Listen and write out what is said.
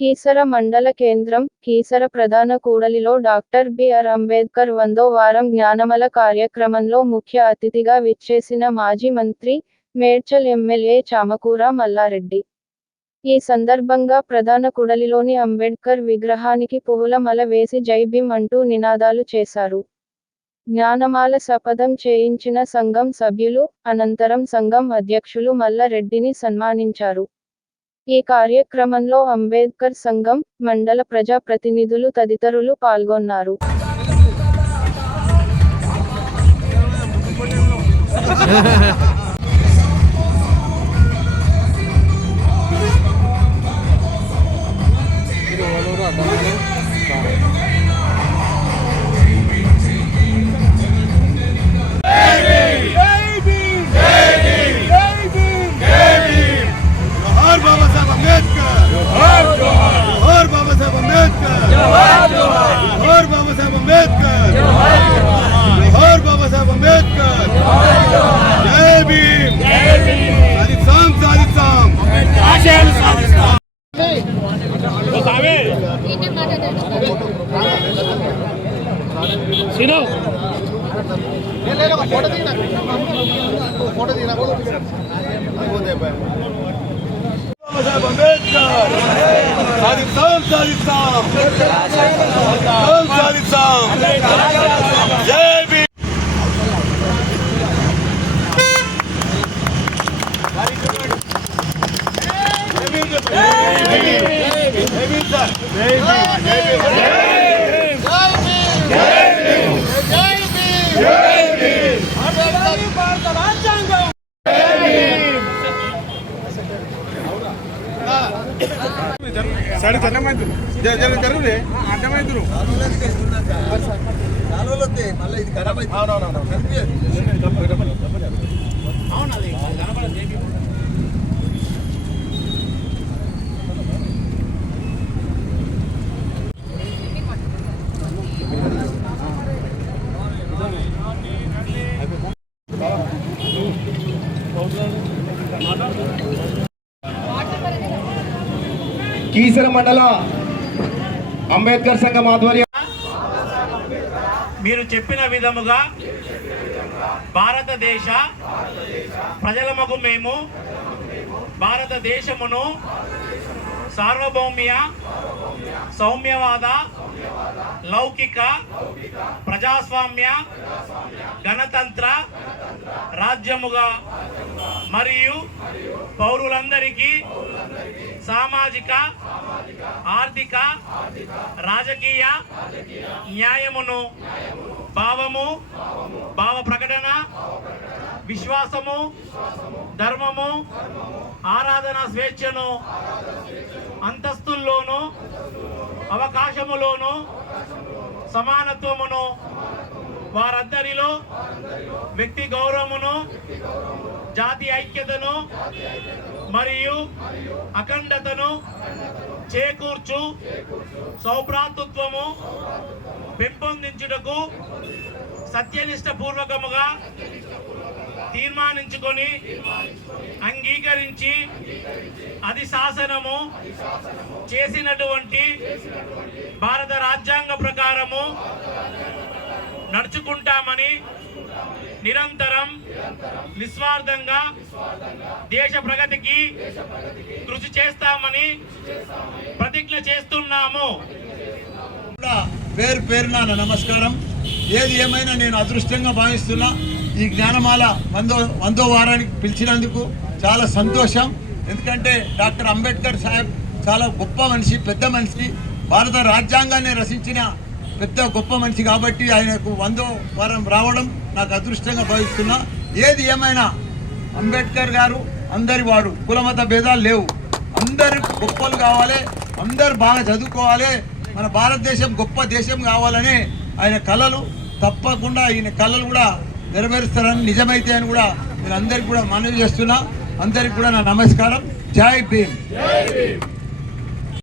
కీసర మండల కేంద్రం కీసర ప్రధాన కూడలిలో డాక్టర్ బిఆర్ అంబేద్కర్ వందో వారం జ్ఞానమల కార్యక్రమంలో ముఖ్య అతిథిగా విచ్చేసిన మాజీ మంత్రి మేడ్చల్ ఎమ్మెల్యే చామకూర మల్లారెడ్డి. ఈ సందర్భంగా ప్రధాన కూడలిలోని అంబేద్కర్ విగ్రహానికి పువ్వుల మల వేసి జై భీమ్ అంటూ నినాదాలు చేశారు. జ్ఞానమాల శపథం చేయించిన సంఘం సభ్యులు అనంతరం సంఘం అధ్యక్షులు మల్లారెడ్డిని సన్మానించారు. ఈ కార్యక్రమంలో అంబేద్కర్ సంఘం మండల ప్రజా ప్రతినిధులు తదితరులు పాల్గొన్నారు. बाबा साहेब अंबेडकर लाहौर बाबा साहेब अंबेडकर जय भीम। साजिद साम साजिद साम सुनो। फ़ोटो दी फ़ोटो दी అంబేద్కర్ సాధిస్తాం సాధిస్తాం సాధిస్తాం జై బీ జై బీ జై బీ జై బీ అర్థమైంది కీసర మండల అంబేద్కర్ సంఘం ఆధ్వర్యం మీరు చెప్పిన విధముగా భారతదేశ ప్రజలమగు మేము భారతదేశమును సార్వభౌమ్య సౌమ్యవాద లౌకిక ప్రజాస్వామ్య గణతంత్ర రాజ్యముగా మరియు పౌరులందరికీ సామాజిక ఆర్థిక రాజకీయ న్యాయమును భావము భావ ప్రకటన విశ్వాసము ధర్మము ఆరాధన స్వేచ్ఛను అంతస్తుల్లోను అవకాశములోను సమానత్వమును వారందరిలో వ్యక్తి గౌరవమును జాతి ఐక్యతను మరియు అఖండతను చేకూర్చు సౌభ్రాతృత్వము పెంపొందించుటకు సత్యనిష్ట పూర్వకముగా తీర్మానించుకొని అంగీకరించి అది శాసనము చేసినటువంటి భారత రాజ్యాంగ ప్రకారము నడుచుకుంటామని నిరంతరం నిస్వార్థంగా దేశ ప్రగతికి కృషి చేస్తామని ప్రతిజ్ఞ చేస్తున్నాము. పేరు పేరు పేరున నమస్కారం. ఏది ఏమైనా నేను అదృష్టంగా భావిస్తున్నా ఈ జ్ఞానమాల వందో వందో వారానికి పిలిచినందుకు చాలా సంతోషం. ఎందుకంటే డాక్టర్ అంబేద్కర్ సాహెబ్ చాలా గొప్ప మనిషి పెద్ద మనిషి. భారత రాజ్యాంగాన్ని రచించిన పెద్ద గొప్ప మనిషి కాబట్టి ఆయనకు వందో వారం రావడం నాకు అదృష్టంగా భావిస్తున్నా. ఏది ఏమైనా అంబేద్కర్ గారు అందరి వాడు కులమత భేదాలు లేవు. అందరు గొప్పలు కావాలి అందరు బాగా చదువుకోవాలి. మన భారతదేశం గొప్ప దేశం కావాలని ఆయన కళలు తప్పకుండా ఆయన కళలు కూడా నెరవేరుస్తారని నిజమైతే అని కూడా నేను అందరికి కూడా మనవి చేస్తున్నా. అందరికి కూడా నా నమస్కారం. జై భీమ్.